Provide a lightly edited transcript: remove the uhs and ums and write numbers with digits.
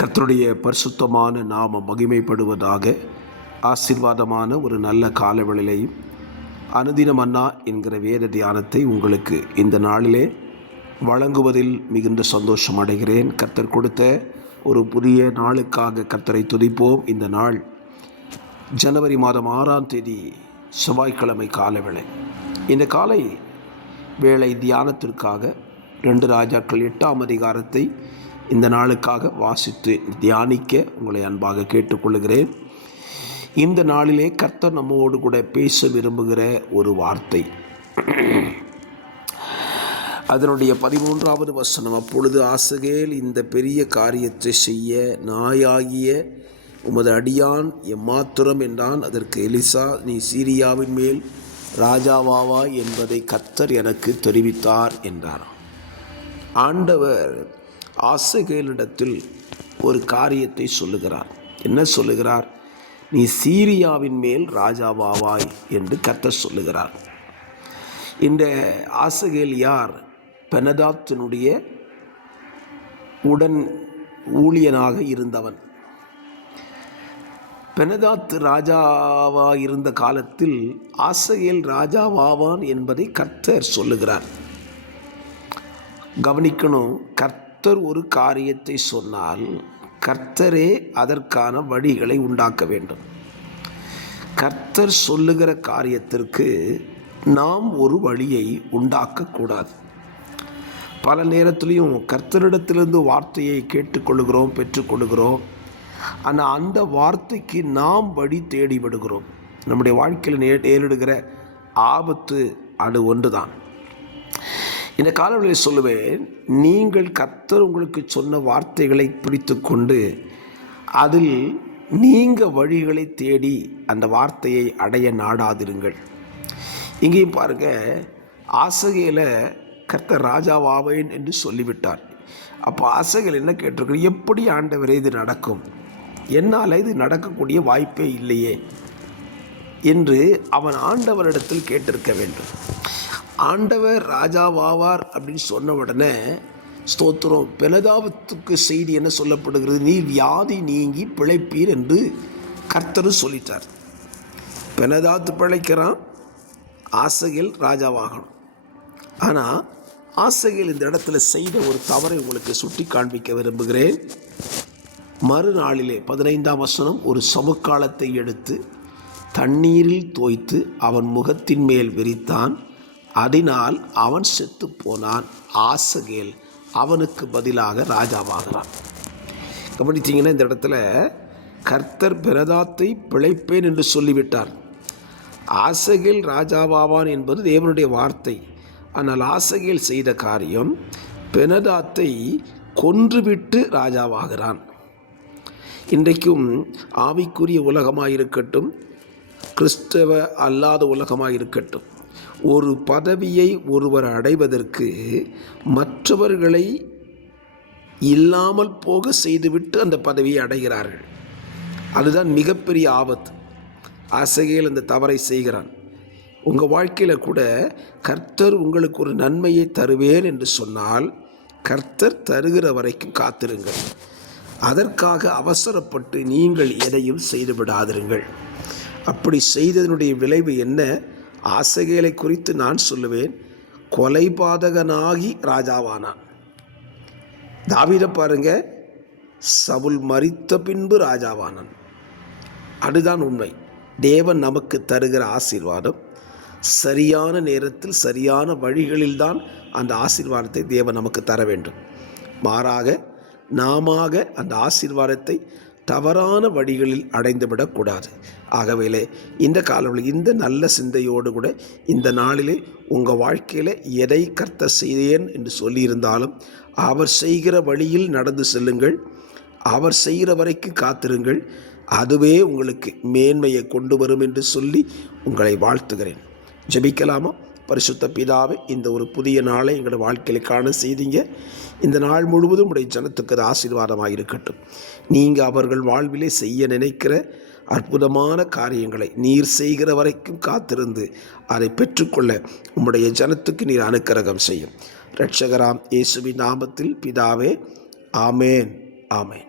கர்த்தருடைய பரிசுத்தமான நாமம் மகிமைப்படுவதாக. ஆசீர்வாதமான ஒரு நல்ல காலவெளியிலையும் அனுதின மன்னா என்கிற வேத தியானத்தை உங்களுக்கு இந்த நாளிலே வழங்குவதில் மிகுந்த சந்தோஷம் அடைகிறேன். கர்த்தர் கொடுத்த ஒரு புதிய நாளுக்காக கர்த்தரை துதிப்போம். இந்த நாள் ஜனவரி மாதம் 6ஆம் தேதி செவ்வாய்க்கிழமை காலவேளை. இந்த காலை வேளை தியானத்திற்காக 2 ராஜாக்கள் 8ஆம் அதிகாரத்தை இந்த நாளுக்காக வாசித்து தியானிக்க உங்களை அன்பாக கேட்டுக்கொள்கிறேன். இந்த நாளிலே கர்த்தர் நம்மோடு கூட பேச விரும்புகிற ஒரு வார்த்தை, அதனுடைய 13வது வசனம். அப்பொழுது ஆசகேல் இந்த பெரிய காரியத்தை செய்ய நாயாகிய உமது அடியான் எம்மாத்திரம் என்றான். அதற்கு எலிசா, நீ சீரியாவின் மேல் ராஜாவாவா என்பதை கர்த்தர் எனக்கு தெரிவித்தார் என்றார். ஆண்டவர் ஆசகேலிடத்தில் ஒரு காரியத்தை சொல்லுகிறார். என்ன சொல்லுகிறார்? நீ சீரியாவின் மேல் ராஜாவாவாய் என்று கர்த்தர் சொல்லுகிறார். இந்த ஆசகேல் யார்? பெனதாத்தினுடைய உடன் ஊழியனாக இருந்தவன். பெனதாத் ராஜாவாக இருந்த காலத்தில் ஆசகேல் ராஜாவாவான் என்பதை கர்த்தர் சொல்லுகிறார். கவனிக்கணும், கர்த்தர் ஒரு காரியத்தை சொன்னால் கர்த்தரே அதற்கான வழிகளை உண்டாக்க வேண்டும். கர்த்தர் சொல்லுகிற காரியத்திற்கு நாம் ஒரு வழியை உண்டாக்கக்கூடாது. பல நேரத்திலையும் கர்த்தரிடத்திலிருந்து வார்த்தையை கேட்டுக்கொள்கிறோம், பெற்றுக்கொள்கிறோம். ஆனால் அந்த வார்த்தைக்கு நாம் வழி தேடி விடுகிறோம். நம்முடைய வாழ்க்கையில் நேரிடுகிற ஆபத்து அது ஒன்றுதான். இந்த காலவெளியில் சொல்லுவேன், நீங்கள் கர்த்தர் உங்களுக்கு சொன்ன வார்த்தைகளை பிடித்து கொண்டு அதில் நீங்கள் வழிகளை தேடி அந்த வார்த்தையை அடைய நாடாதிருங்கள். இங்கேயும் பாருங்கள், ஆசகேல கர்த்தர் ராஜாவாவேன் என்று சொல்லிவிட்டார். அப்போ ஆசகேல் என்ன கேட்டிருக்கிறார்? எப்படி ஆண்டவரே இது நடக்கும்? என்னால் இது நடக்கக்கூடிய வாய்ப்பே இல்லையே என்று அவன் ஆண்டவரிடத்தில் கேட்டிருக்க வேண்டும். ஆண்டவர் ராஜாவாவார் அப்படின்னு சொன்ன உடனே ஸ்தோத்திரம், பெனதாத்துக்கு செய்தி என்ன சொல்லப்படுகிறது? நீ வியாதி நீங்கி பிழைப்பீர் என்று கர்த்தர் சொல்லிட்டார். பெனதாத்து பிழைக்கிறான், ஆசகேல் ராஜாவாகணும். ஆனால் ஆசகேல் இந்த இடத்துல செய்த ஒரு தவறை உங்களுக்கு சுட்டி காண்பிக்க விரும்புகிறேன். மறுநாளிலே 15ஆம் வசனம், ஒரு சமுக்காலத்தை எடுத்து தண்ணீரில் தோய்த்து அவன் முகத்தின் மேல் விரித்தான், அதனால் அவன் செத்து போனான். ஆசகேல் அவனுக்கு பதிலாக ராஜாவாகிறான். கவனித்தீங்கன்னா இந்த இடத்துல கர்த்தர் பெனதாத்தை பிழைப்பேன் என்று சொல்லிவிட்டார். ஆசகேல் ராஜாவாவான் என்பது தேவனுடைய வார்த்தை. ஆனால் ஆசகேல் செய்த காரியம், பெனதாத்தை கொன்றுவிட்டு ராஜாவாகிறான். இன்றைக்கும் ஆவிக்குரிய உலகமாயிருக்கட்டும், கிறிஸ்தவ அல்லாத உலகமாயிருக்கட்டும், ஒரு பதவியை ஒருவர் அடைவதற்கு மற்றவர்களை இல்லாமல் போக செய்துவிட்டு அந்த பதவியை அடைகிறார்கள். அதுதான் மிகப்பெரிய ஆபத்து. ஆசகேல் அந்த தவறை செய்கிறான். உங்கள் வாழ்க்கையில் கூட கர்த்தர் உங்களுக்கு ஒரு நன்மையை தருவேன் என்று சொன்னால் கர்த்தர் தருகிற வரைக்கும் காத்திருங்கள். அதற்காக அவசரப்பட்டு நீங்கள் எதையும் செய்து விடாதிருங்கள். அப்படி செய்ததனுடைய விளைவு என்ன? ஆசகேலை குறித்து நான் சொல்லுவேன், கொலைபாதகனாகி ராஜாவானான். தாவீதை பாருங்க, சவுல் மரித்த பின்பு ராஜாவானான். அதுதான் உண்மை. தேவன் நமக்கு தருகிற ஆசீர்வாதம் சரியான நேரத்தில் சரியான வழிகளில்தான் அந்த ஆசீர்வாதத்தை தேவன் நமக்கு தர வேண்டும். மாறாக நாம அந்த ஆசீர்வாதத்தை தவறான வழிகளில் அடைந்துவிடக்கூடாது. ஆகவே இந்த காலவெளியில் இந்த நல்ல சிந்தையோடு கூட இந்த நாளிலே உங்கள் வாழ்க்கையில் எதை கர்த்தர் செய்தேன் என்று சொல்லியிருந்தாலும் அவர் செய்கிற வழியில் நடந்து செல்லுங்கள். அவர் செய்கிற வரைக்கும் காத்திருங்கள். அதுவே உங்களுக்கு மேன்மையை கொண்டு வரும் என்று சொல்லி உங்களை வாழ்த்துகிறேன். ஜெபிக்கலாமா? பரிசுத்த பிதாவே, இந்த ஒரு புதிய நாளை எங்களோட வாழ்க்கையில் காண செய்தீங்க. இந்த நாள் முழுவதும் உடைய ஜனத்துக்கு அது ஆசீர்வாதமாக இருக்கட்டும். நீங்கள் அவர்கள் வாழ்விலே செய்ய நினைக்கிற அற்புதமான காரியங்களை நீர் செய்கிற வரைக்கும் காத்திருந்து அதை பெற்றுக்கொள்ள உம்முடைய ஜனத்துக்கு நீர் அனுக்கிரகம் செய்யும். இரட்சகராம் இயேசுவின் நாமத்தில் பிதாவே, ஆமேன், ஆமேன்.